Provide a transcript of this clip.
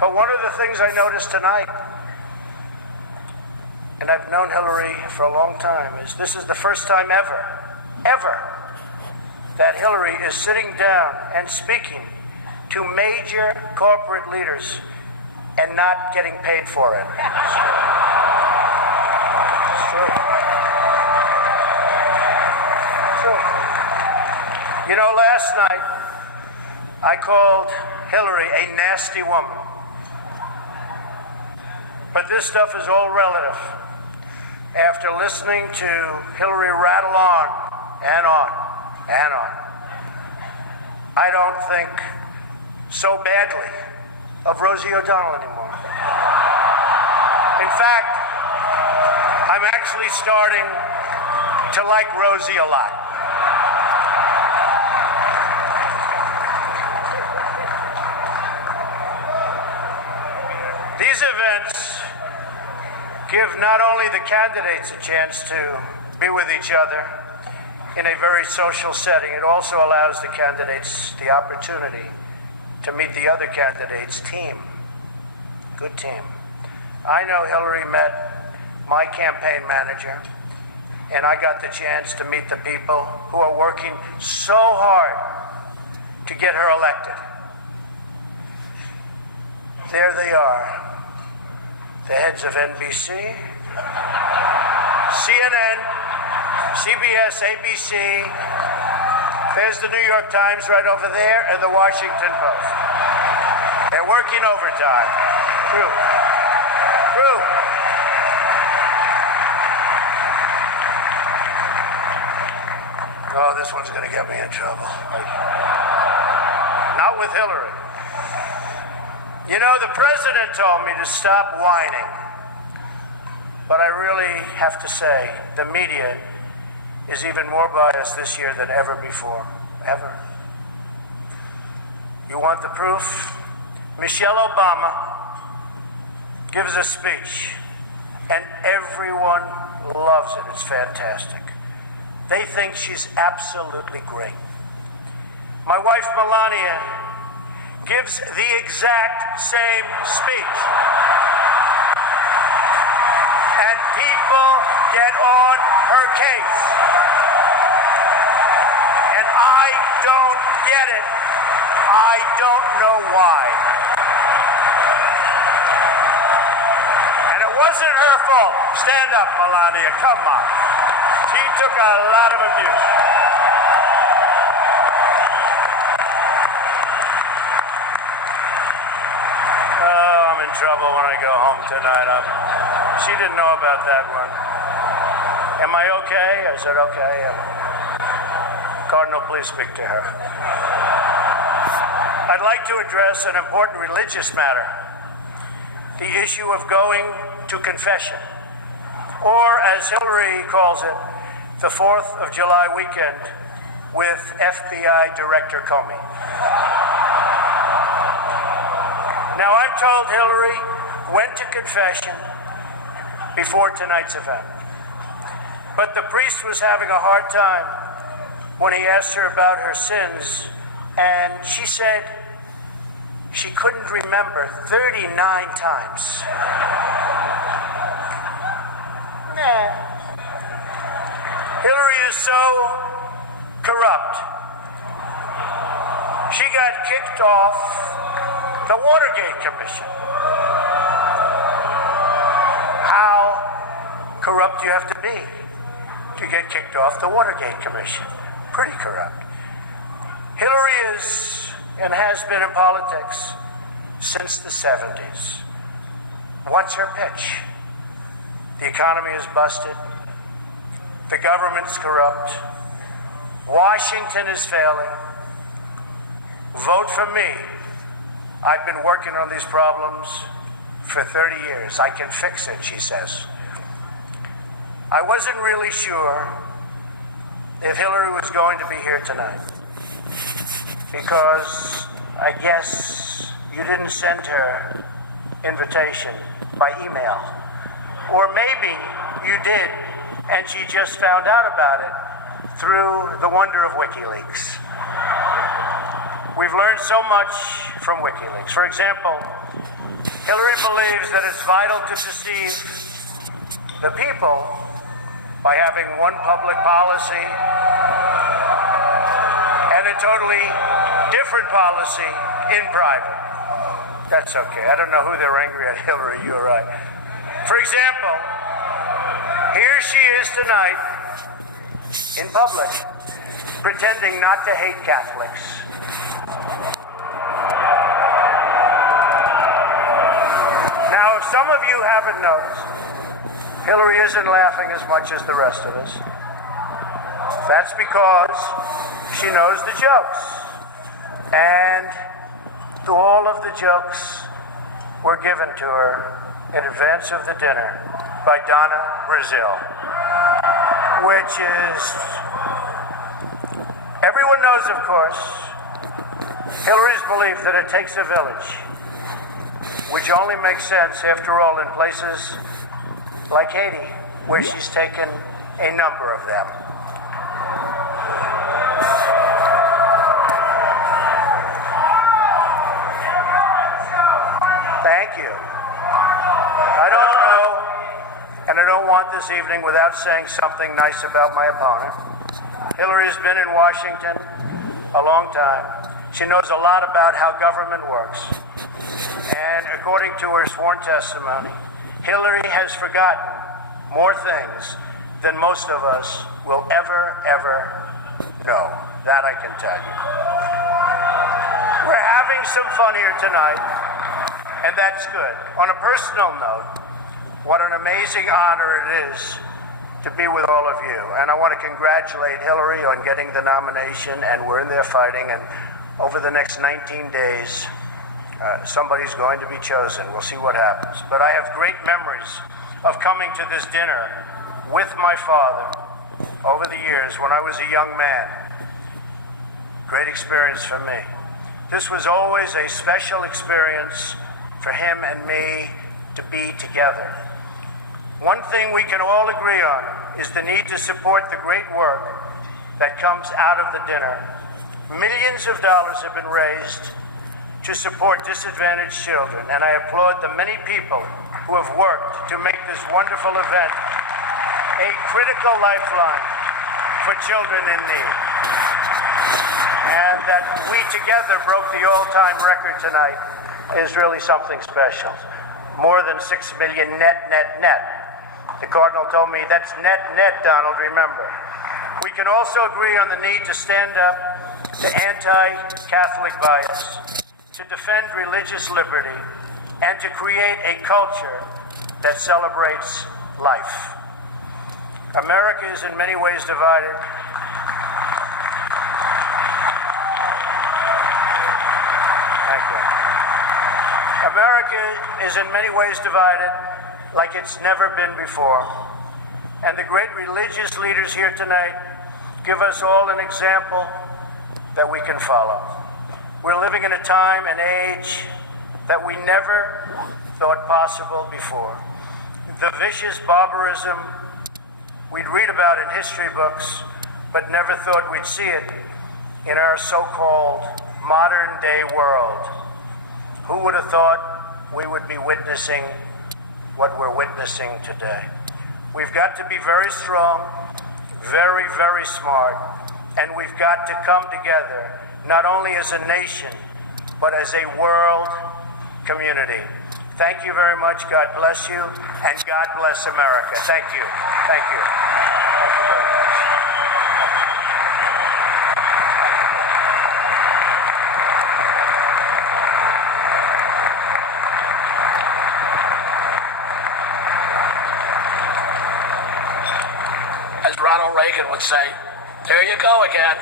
But one of the things I noticed tonight, and I've known Hillary for a long time, is this is the first time ever, that Hillary is sitting down and speaking to major corporate leaders and not getting paid for it. It's true. It's true. You know, last night I called Hillary a nasty woman. But this stuff is all relative. After listening to Hillary rattle on and on and on, I don't think so badly of Rosie O'Donnell anymore. In fact, I'm actually starting to like Rosie a lot. These events give not only the candidates a chance to be with each other in a very social setting, it also allows the candidates the opportunity to meet the other candidates' team. Good team. I know Hillary met my campaign manager, and I got the chance to meet the people who are working so hard to get her elected. There they are, the heads of NBC, CNN, CBS, ABC. There's the New York Times right over there, and the Washington Post. They're working overtime. True. True. Oh, this one's going to get me in trouble. Not with Hillary. You know, the president told me to stop whining. But I really have to say, the media is even more biased this year than ever before. Ever. You want the proof? Michelle Obama gives a speech, and everyone loves it. It's fantastic. They think she's absolutely great. My wife, Melania, gives the exact same speech. And people get on her case. And I don't get it. I don't know why. And it wasn't her fault. Stand up, Melania. Come on. She took a lot of abuse. Oh, I'm in trouble when I go home tonight. She didn't know about that one. Am I okay? I said, okay. Cardinal, please speak to her. I'd like to address an important religious matter, the issue of going to confession, or as Hillary calls it, the 4th of July weekend with FBI Director Comey. Now, I'm told Hillary went to confession before tonight's event, but the priest was having a hard time when he asked her about her sins, and she said she couldn't remember 39 times. Hillary is so corrupt. She got kicked off the Watergate Commission. How corrupt do you have to be to get kicked off the Watergate Commission? Pretty corrupt. Hillary is and has been in politics since the 70s. What's her pitch? The economy is busted. The government's corrupt. Washington is failing. Vote for me. I've been working on these problems for 30 years. I can fix it, she says. I wasn't really sure if Hillary was going to be here tonight, because I guess you didn't send her invitation by email. Or maybe you did, and she just found out about it through the wonder of WikiLeaks. We've learned so much from WikiLeaks. For example, Hillary believes that it's vital to deceive the people by having one public policy and a totally different policy in private. That's okay. I don't know who they're angry at, Hillary, you're right. For example, here she is tonight in public, pretending not to hate Catholics. Now, if some of you haven't noticed, Hillary isn't laughing as much as the rest of us. That's because she knows the jokes. And all of the jokes were given to her in advance of the dinner by Donna Brazil, which is, everyone knows, of course, Hillary's belief that it takes a village, which only makes sense, after all, in places like Haiti, where she's taken a number of them. Thank you. I don't know, and I don't want this evening without saying something nice about my opponent. Hillary has been in Washington a long time. She knows a lot about how government works. And according to her sworn testimony, Hillary has forgotten more things than most of us will ever know. That I can tell you. We're having some fun here tonight, and that's good. On a personal note, what an amazing honor it is to be with all of you. And I want to congratulate Hillary on getting the nomination, and we're in there fighting, and over the next 19 days, somebody's going to be chosen. We'll see what happens. But I have great memories of coming to this dinner with my father over the years when I was a young man. Great experience for me. This was always a special experience for him and me to be together. One thing we can all agree on is the need to support the great work that comes out of the dinner. Millions of dollars have been raised to support disadvantaged children, and I applaud the many people who have worked to make this wonderful event a critical lifeline for children in need. And that we together broke the all-time record tonight is really something special. More than 6 million net. The Cardinal told me that's net, Donald, remember. We can also agree on the need to stand up to anti-Catholic bias, to defend religious liberty, and to create a culture that celebrates life. America is in many ways divided. Thank you. America is in many ways divided like it's never been before. And the great religious leaders here tonight give us all an example that we can follow. We're living in a time and age that we never thought possible before. The vicious barbarism we'd read about in history books, but never thought we'd see it in our so-called modern-day world. Who would have thought we would be witnessing what we're witnessing today? We've got to be very strong, very smart, and we've got to come together, not only as a nation, but as a world community. Thank you very much. God bless you, and God bless America. Thank you. Thank you. Thank you very much. As Ronald Reagan would say, there you go again.